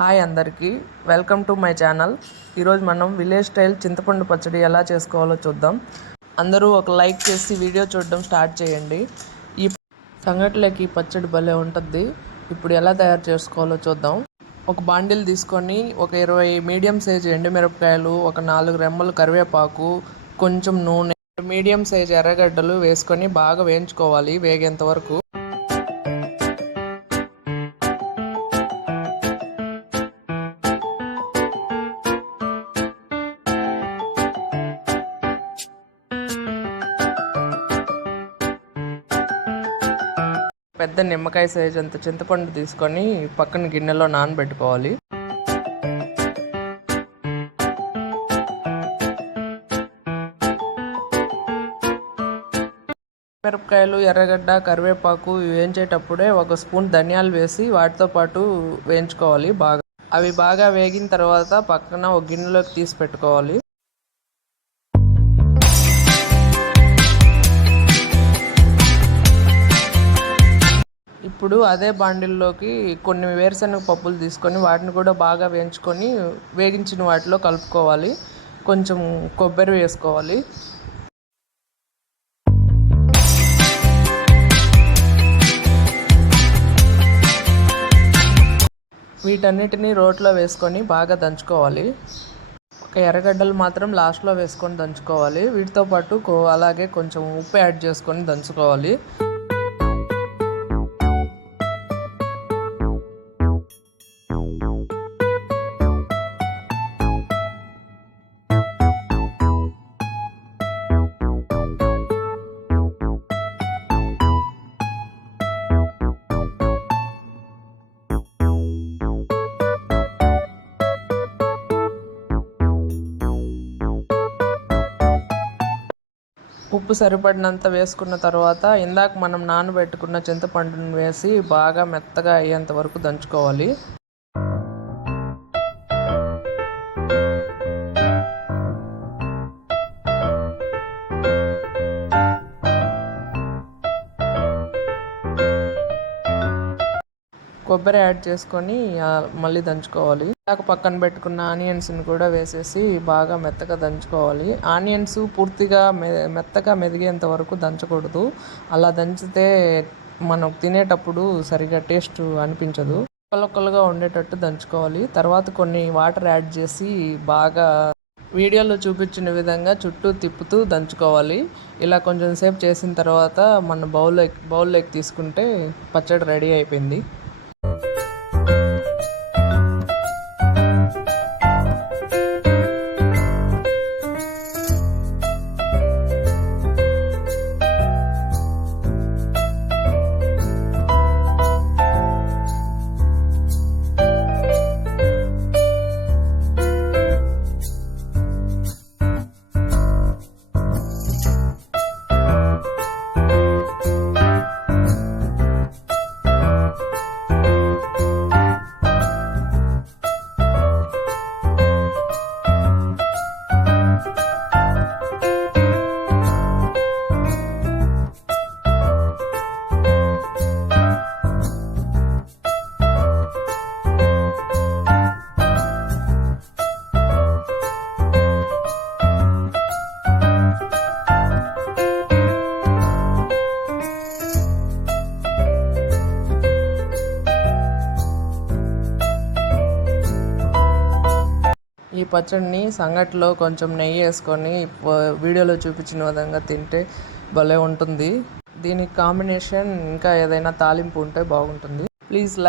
Hi అందరికీ. Welcome to my channel. ఈరోజు మనం విలేజ్ స్టైల్ చింతపండు పచ్చడి ఎలా చేసుకోవాలో చూద్దాం. అందరూ ఒక లైక్ చేసి వీడియో చూడడం స్టార్ట్ చేయండి. ఈ సంగట్లోకి పచ్చడి భలే ఉంటుంది ఇప్పుడు ఎలా తయారు చేసుకోవాలో చూద్దాం. ఒక బాండిల్ తీసుకొని ఒక ఇరవై మీడియం సైజ్ ఎండుమిరపకాయలు ఒక నాలుగు రెమ్మలు కరివేపాకు కొంచెం నూనె మీడియం సైజ్ ఎర్రగడ్డలు వేసుకొని బాగా వేయించుకోవాలి వేగేంత వరకు. పెద్ద నిమ్మకాయ సైజ్ అంత చింతపండు తీసుకొని పక్కన గిన్నెలో నానబెట్టుకోవాలి. మిరపకాయలు ఎర్రగడ్డ కరివేపాకు ఇవి వేయించేటప్పుడే ఒక స్పూన్ ధనియాలు వేసి వాటితో పాటు వేయించుకోవాలి బాగా. అవి బాగా వేగిన తర్వాత పక్కన ఒక గిన్నెలోకి తీసి పెట్టుకోవాలి. ఇప్పుడు అదే బాండిల్లోకి కొన్ని వేరుశనగ పప్పులు తీసుకొని వాటిని కూడా బాగా వేయించుకొని వేగించిన వాటిలో కలుపుకోవాలి. కొంచెం కొబ్బరి వేసుకోవాలి. వీటన్నిటిని రోట్లో వేసుకొని బాగా దంచుకోవాలి. ఒక ఎర్రగడ్డలు మాత్రం లాస్ట్లో వేసుకొని దంచుకోవాలి. వీటితో పాటు అలాగే కొంచెం ఉప్పు యాడ్ చేసుకొని దంచుకోవాలి. ఉప్పు సరిపడినంత వేసుకున్న తర్వాత ఇందాక మనం నానబెట్టుకున్న చింతపండును వేసి బాగా మెత్తగా అయ్యేంత వరకు దంచుకోవాలి. కొబ్బరి యాడ్ చేసుకొని మళ్ళీ దంచుకోవాలి. ఇందాక పక్కన పెట్టుకున్న ఆనియన్స్ని కూడా వేసేసి బాగా మెత్తగా దంచుకోవాలి. ఆనియన్స్ పూర్తిగా మె మెత్తగా మెదిగేంత వరకు దంచకూడదు. అలా దంచితే మనం తినేటప్పుడు సరిగా టేస్ట్ అనిపించదు. ఒక్కలొక్కలుగా ఉండేటట్టు దంచుకోవాలి. తర్వాత కొన్ని వాటర్ యాడ్ చేసి బాగా వీడియోలో చూపించిన విధంగా చుట్టూ తిప్పుతూ దంచుకోవాలి. ఇలా కొంచెం సేపు చేసిన తర్వాత మన బౌల్లో బౌల్లోకి తీసుకుంటే పచ్చడి రెడీ అయిపోయింది. ఈ పచ్చడిని సంగట్లో కొంచెం నెయ్యి వేసుకొని వీడియోలో చూపించిన విధంగా తింటే భలే ఉంటుంది. దీనికి కాంబినేషన్ ఇంకా ఏదైనా తాలింపు ఉంటే బాగుంటుంది. Please like